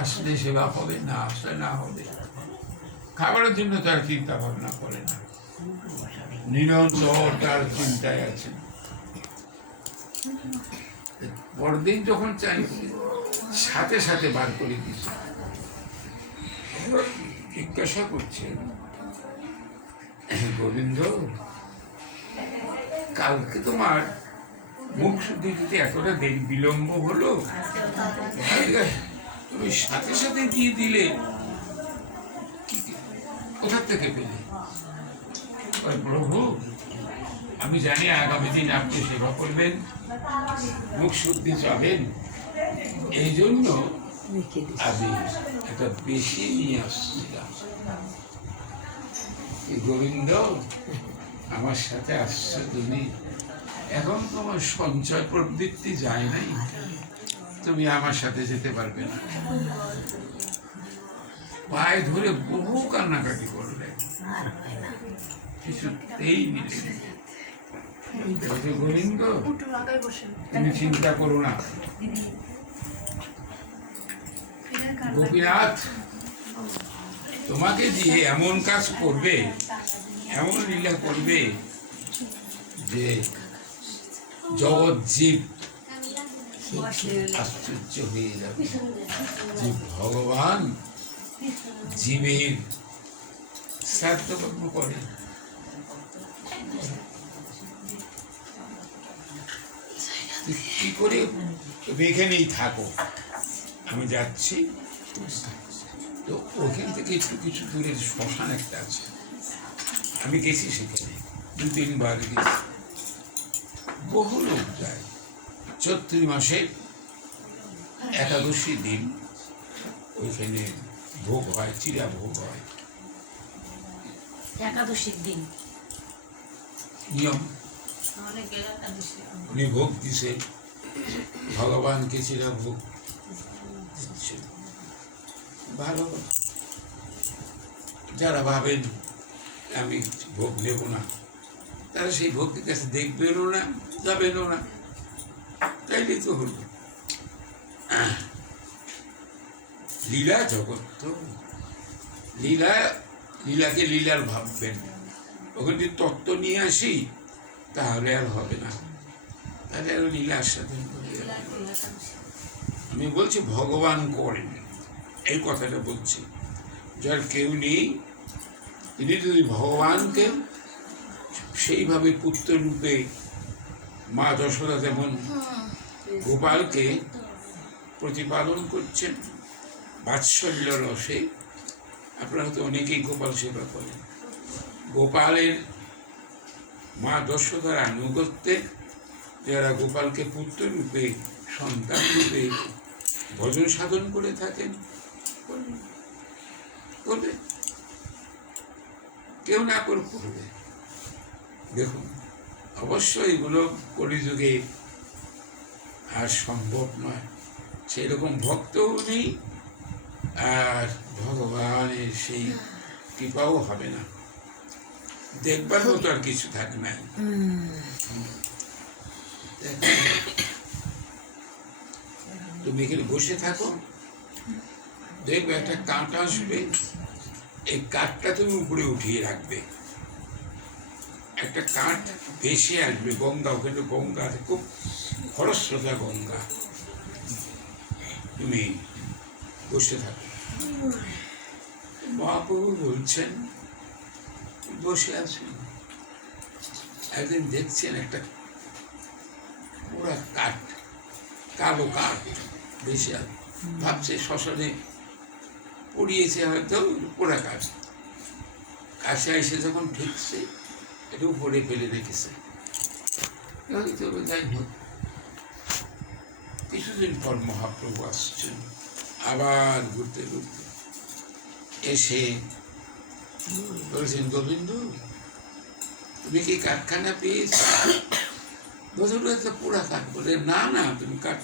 আসলে সেবা হবে, না আসলে না হবে। খাবারের জন্য তার চিন্তা ভাবনা করে না, নিরন্তর তার চিন্তায় আছে। পরদিন যখন চাই সাথে সাথে বার করে দিচ্ছে, জিজ্ঞাসা করছে, গোবিন্দ, কালকে তোমার মুখ শুদ্ধি দিতে এতটা দেরি বিলম্ব হলো, তুমি সাথে সাথে দিয়ে দিলে, কোথা থেকে পেলে? প্রভু, আমি জানি আগামী দিন আপনি সেবা করবেন, মুখ শুদ্ধি চাবেন, এই জন্য আমি একটা বেশি নিয়ে আসছিলাম। গোবিন্দ, আমার সাথে আসছো তুমি, এখন তোমার সঞ্চয় প্রবৃত্তি যায় নাই, তুমি আমার সাথে যেতে পারবে না। পায়ে ধরে বহু কান্নাকাটি করলে, কিছুতেই নিলেন। গোবিন্দ, তুমি চিন্তা করো না, গোপীনাথ তোমাকে দিয়ে এমন কাজ করবে, এমন লীলা করবে যে জগৎ জীব আশ্চর্য হয়ে যাবে, যে ভগবান জীবের শ্রাদ্ধ কর্ম করেন। কি করে তুমি এখানেই থাকো, আমি যাচ্ছি। তো ওখান থেকে একটু কিছু দূরে শ্মশান একটা আছে, আমি গেছি সেখানে, 2-3 বার গেছি। বহু লোক যায় চৈত্র মাসে একাদশী দিন, ওইখানে ভোগ হয়, চিরা ভোগ হয়, একাদশীর দিন নিয়ম। উনি ভোগ দিছে, ভগবানকে চিরা ভোগ দিচ্ছে। ভালো, যারা ভাবেন আমি ভোগ নেব না, তারা সেই ভক্তির কাছে দেখবেনও না, যাবেনও না, তাইলে তো হল। লীলা জগৎ তো লীলা, লীলাকে লীলার ভাববেন। ওখানে যদি তত্ত্ব নিয়ে আসি তাহলে আর হবে না, তাহলে আর লীলার সাথে। আমি বলছি ভগবান করেন, এই কথাটা বলছি। যার কেউ নেই, তিনি যদি ভগবানকে সেইভাবে পুত্র রূপে, মা যশোদা যেমন গোপালকে প্রতিপালন করছেন বাৎসল্য রসে, আপনারা হয়তো অনেকেই গোপাল সেবা করেন। গোপালের মা যশোদার আনুগত্যে যারা গোপালকে পুত্র রূপে, সন্তান রূপে ভজন সাধন করে থাকেন, করবে, কেউ না করবে। দেখুন, অবশ্যই এগুলো কলিযুগে আর সম্ভব নয়, সেই রকম ভক্তও নেই, আর ভগবানের সেই কৃপাও হবে না, দেখবার মতো আর কিছু থাকে না। তুমি এখানে বসে থাকো, দেখবে একটা কাঠ আসবে, এই কাঠটা তুমি উপরে উঠিয়ে রাখবে। একটা কাঠ ভেসে আসবে, গঙ্গা, ওখানে গঙ্গা, খুব খরস্রোতা গঙ্গা, তুমি বসে থাকো। মহাপ্রভু বলছেন, বসে আছেন, একদিন দেখছেন একটা পুরা কাঠ, কালো কাঠ ভেসে আসবে, ভাবছে শ্মশানে পড়িয়েছে হয়তো পোড়া কাঠ, কাছে এসে যখন ঢুকছে এটা উপরে ফেলে রেখেছে। যাই হোক, কিছুদিন পর মহাপ্রভু আসছেন, আবার ঘুরতে ঘুরতে এসে বলছেন, গোবিন্দ, তুমি কি কাঠখানা পেয়েছ? বছর পোড়া কাঠ। বলে, না না, তুমি কাঠ